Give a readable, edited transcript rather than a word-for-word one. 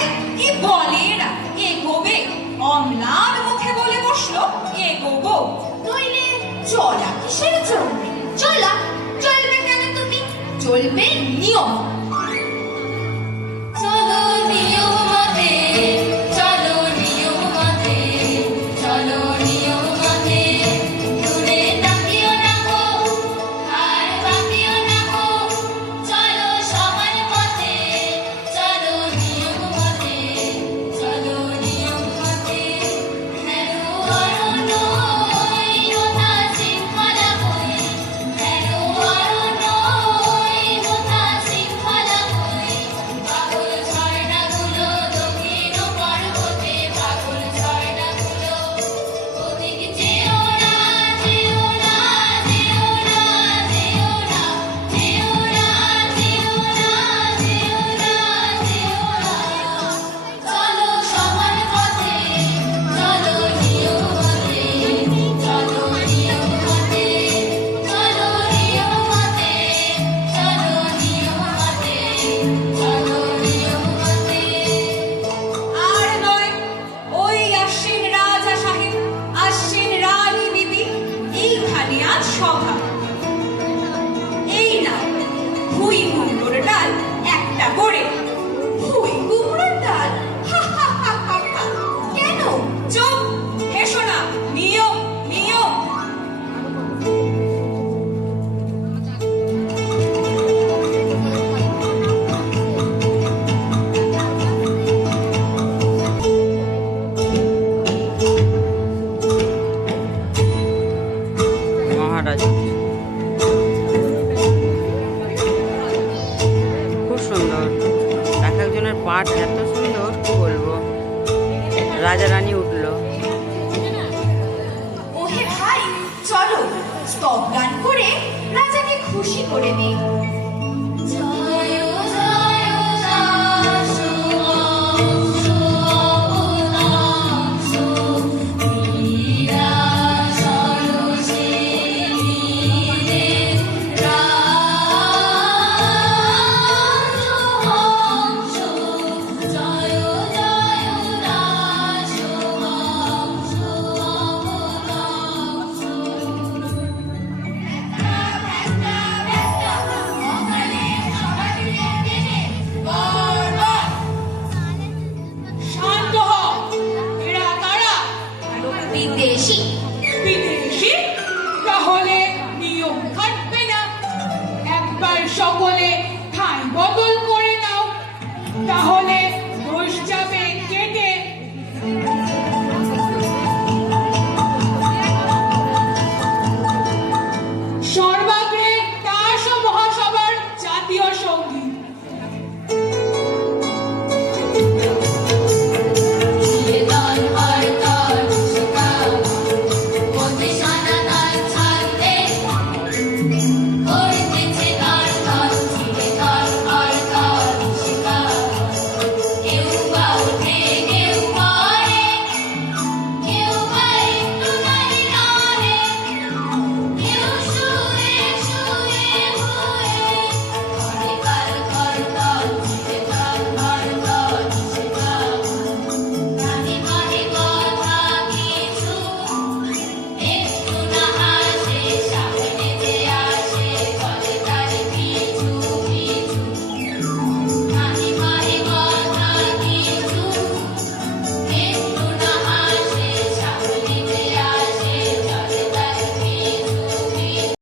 ভাই কি বলে এরা? এগোবে? অম্লান মুখে বলে বসলো এগোবো। নইলে চলা কিসের জন্য? চলা চলবে কেন তুমি? চলবে নিয়ম। চলো নিয়ম মতে, চলো নিয়ম মতে, চলো নিয়ম মতে। দূরে তাকিও না গো, আর বাকিও না গো। চলো সমান পথে, চলো নিয়ম মতে, চলো নিয়ম মতে। হেলো অরণ্যই কথা শৃঙ্খলা বই, হেলো অরণ্যই কথা শৃঙ্খলা বই। পাগল ঝর্ণাগুলো দক্ষিণ পর্বতে, পাগল ঝর্ণাগুলো। ওদিক যেও না, যেও না, যেও না, যেও না, যেও না, যেও না, যেও না, যেও না। চলো সমান পথে, চলো নিয়ম মতে, চলো নিয়ম মতে, চলো নিয়ম মতে, চলো নিয়ম মতে, চলো নিয়ম মতে। আর নয়, ওই আশ্বিন রাজা সাহেব, আশ্বিন রানী বিবি, এইখানে আজ সভা। এই না ভুই কুমড়োর ডাল একটা করে। ভুই কুমড়োর ডাল? হা হা হা হা হা। কেন? চুপ, হেসো না। নিয়ম নিয়ম। মহারাজ খুব সুন্দর, এক একজনের পাঠ এত সুন্দর কি বলবো। রাজা রানী উঠলো। ওহে ভাই, চলো স্তব গান করে রাজাকে খুশি করে দিই।